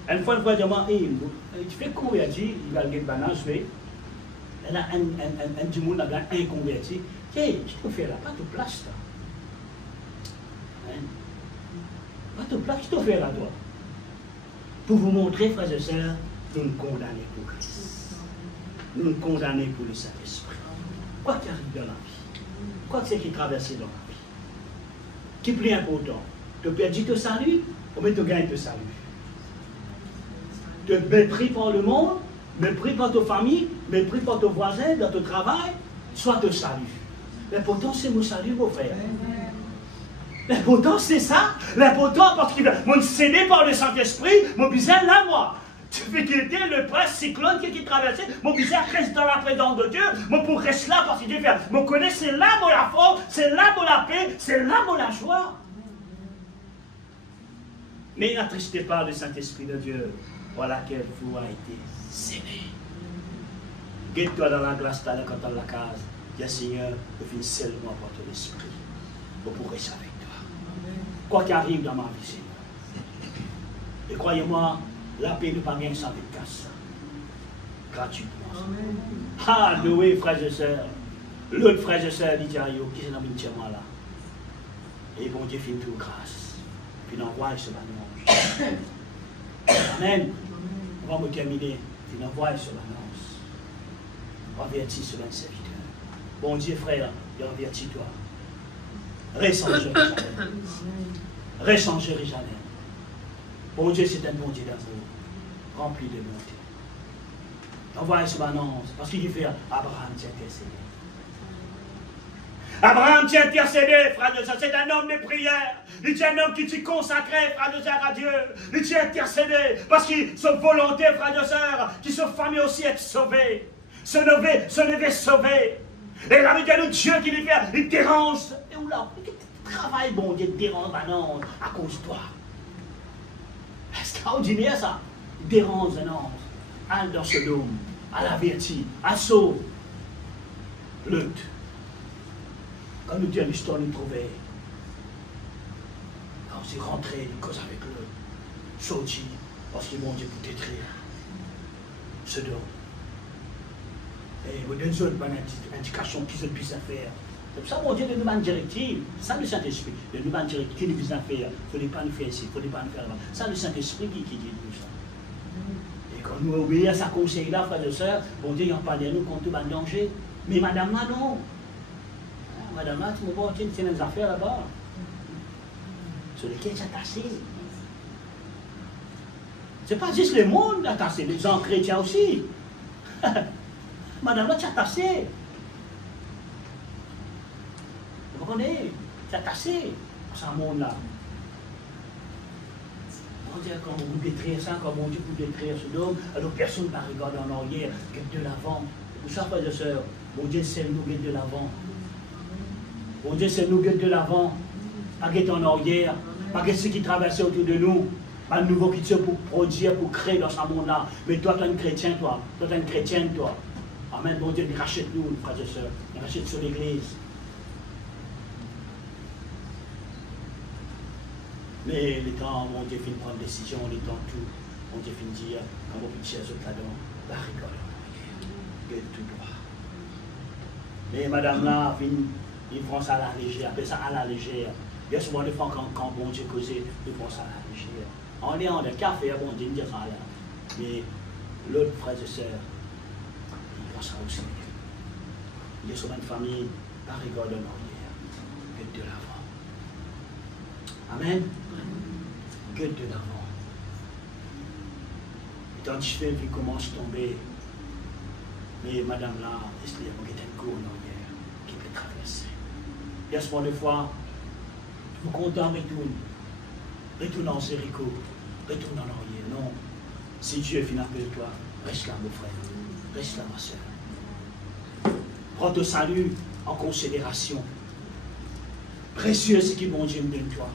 Une fois, tu fais convertir, il va le gagner banane, je vais. Elle a un du monde là-bas, un converti. Tiens, je te fais là, pas de place là. Pas de place, je te fais là, toi. Pour vous montrer, frères et sœurs, nous nous condamnons pour Christ. Nous nous condamnons pour le Saint-Esprit. Quoi qui arrive dans la vie? Quoi que c'est qui traverse dans la vie? Qui est plus important? Tu perds ton salut, ou bien tu gagnes ton salut. Tu es mépris par le monde, mépris par ta famille, mépris par ton voisin, dans ton travail, soit te salut. L'important c'est mon salut, mon frère. L'important c'est ça. L'important parce qu'il va me céder par le Saint-Esprit, mon bizarre là, moi. Difficulté, le presse, cyclone qui traversait, mon bizarre reste dans la présence de Dieu, mon pour rester là parce que Dieu fait. Mon connaît, c'est là mon la force, c'est là mon la paix, c'est là mon la joie. Mais n'attristez pas le Saint-Esprit de Dieu, par laquelle vous avez été scellé. Guette-toi dans la glace, quand dans la case. Dis Seigneur, je finis seulement par ton esprit. Je pourrai ça avec toi. Quoi qu'il arrive dans ma vie, Seigneur. Et croyez-moi, la paix ne pas gagner sans casse. Gratuitement. Ah, loué, frères et sœurs. L'autre frère et sœur, dit Diayo, qui est dans le tiers là. Et bon Dieu finit tout grâce. Puis l'envoie ce annonce. Amen. On va me terminer. Puis l'envoie ce annonce. Avertis ce serviteur. Bon Dieu, frère, avertis-toi. Reste en Jérusalem. Reste en Jérusalem. Bon Dieu, c'est un bon Dieu d'amour. Rempli de bonté. Envoie ce annonce. Parce qu'il fait Abraham t'a intercédé. Abraham t'a intercédé, frère de sœur. C'est un homme de prière. Il est un homme qui s'est consacré, frère de sœur, à Dieu. Il t'a intercédé. Parce que sa volonté, frère de sœur, que sa famille aussi est sauvée. Se lever sauvé. Et la vie de Dieu qui lui fait, il dérange. Et où là, travail, bon Dieu, dérange, non, à cause de toi. C'est extraordinaire ça. Il dérange un ange. À dans ce dôme, à l'avertir, à sauver. Lutte. Quand nous disons l'histoire, nous trouvons. Quand on s'est rentré, nous cause avec le sorti, parce que mon Dieu peut détruire ce dôme. Et vous donnez une indication qui se puisse faire. C'est pour ça mon Dieu de nous une directive. Ça le Saint-Esprit. De nous une directive qui nous puisse faire. Il ne faut pas nous faire ici, il ne faut pas nous faire là-bas. Ça le Saint-Esprit qui dit tout ça. Et quand nous obéissons à sa conseil-là, frères et sœurs, bon Dieu, il en parle de nous contre un danger. Mais madame là, non. Madame là, tu me vois, tu as des affaires là-bas. Sur lesquelles tu as tassé. Ce n'est pas juste le monde qui a tassé, les gens chrétiens aussi. Madame là, tu as tassé. Vous comprenez? Tu as tassé dans ce monde-là. On dit quand vous détruire ça, quand mon Dieu vous détruire ce dôme, alors personne ne va regarder en arrière, guette de l'avant. Vous savez, frères et sœurs, mon Dieu c'est nous guette de l'avant. Mon Dieu c'est nous guette de l'avant. Pas guette en arrière. Pas que ce qui traverse autour de nous, pas de nouveau qui tient pour produire, pour créer dans ce monde-là. Mais toi, tu es un chrétien, toi. Toi, tu es une chrétienne, toi. Amen. Bon Dieu, rachète-nous, frères et sœurs. Rachète sur l'Église. Mais les temps, mon Dieu, finit prendre décision, les temps, tout. Mon Dieu, finit dire, quand vous pitchez les autres là-dedans, bah, rigole. Que tout droit. Mais madame là, ils font ça à la légère, appelle ça à la légère. Il y a souvent des fois quand bon Dieu cause, ils font ça à la légère. On est en le café, bon Dieu, ils disent ça là. Mais l'autre frère et sœur, ils font ça aussi. Il y a souvent une famille, pas rigole en arrière, que de l'avant. Amen. Que de l'avant. Et tant que je fais, puis commence à tomber. Mais madame là, est-ce qu'il y a un cours en arrière qui peut traverser? Il y a souvent des fois, vous content, retourne en Jéricho, retourne en arrière. Non. Si Dieu finit avec toi, reste là, mon frère. Reste là, ma soeur. Prends ton salut en considération. Précieux ce qui bon Dieu me donne toi.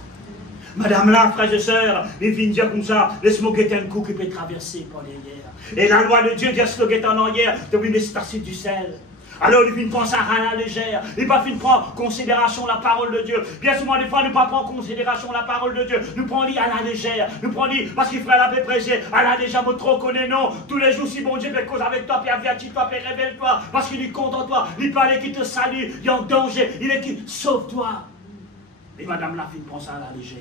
Madame là, frères et sœurs, ils viennent dire comme ça, laisse-moi guetter un coup qui peut traverser par derrière. Et la loi de Dieu dit ce que guetter en arrière, depuis les statues du sel. Alors ils viennent penser à la légère, ils ne viennent pas prendre en considération la parole de Dieu. Bien souvent, des fois, nous ne pas prendre en considération la parole de Dieu. Nous prenons à la légère, nous prenons parce qu'il ferait la paix prêcher, à la légère, vous trop connaissez, non. Tous les jours, si bon Dieu fait cause avec toi, puis avertis-toi, puis révèle-toi, parce qu'il est content de toi, il peut aller qui te salue, il est en danger, il est qui sauve-toi. Et madame la fille pense à la légère.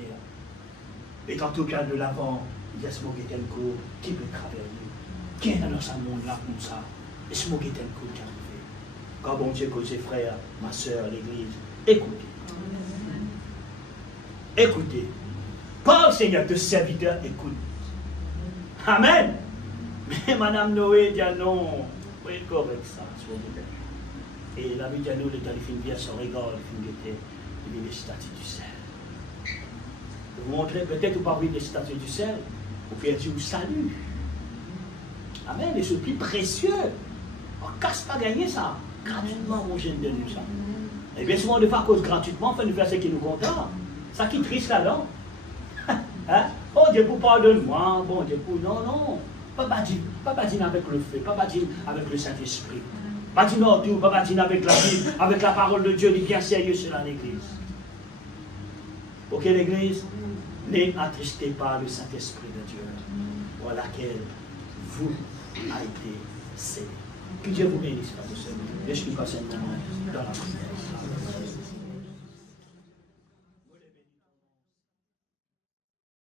Et quand tout cas de l'avant, il y a ce mot qui est un coup qui peut traverser. Qui est dans ce monde-là comme ça? Et ce mot qui est un coup qui arrive. Quand bon Dieu cause frères, ma soeur, l'église, écoutez. Écoutez. Pas Seigneur, de serviteur, écoute. Amen. Mais madame Noé dit non. Oui, correct ça, s'il vous plaît. Et la vie de nous, les films bien son regard, les films étaient les statues du sel. Vous montrer peut-être ou parmi les statues du sel, ou bien Dieu vous salue. Amen, les choses plus précieux. On ne casse pas gagner ça. Gratuitement, mon jeune de nous ça. Et bien souvent, on ne fait pas cause gratuitement, on fait nous faire ce qui nous content. Ça qui triste là-dedans. Hein? Oh Dieu, pour pardonne-moi, bon Dieu, pour non, non. Pas badine avec le feu, pas badine avec le Saint-Esprit. Badine autour, pas badine avec la Bible, avec la parole de Dieu, il est bien sérieux sur l'église. Ok, l'église? N'attristez pas le Saint-Esprit de Dieu, pour laquelle vous avez été scellés. Que Dieu vous bénisse, frères et sœurs. Laissez-nous passer un moment dans la prière.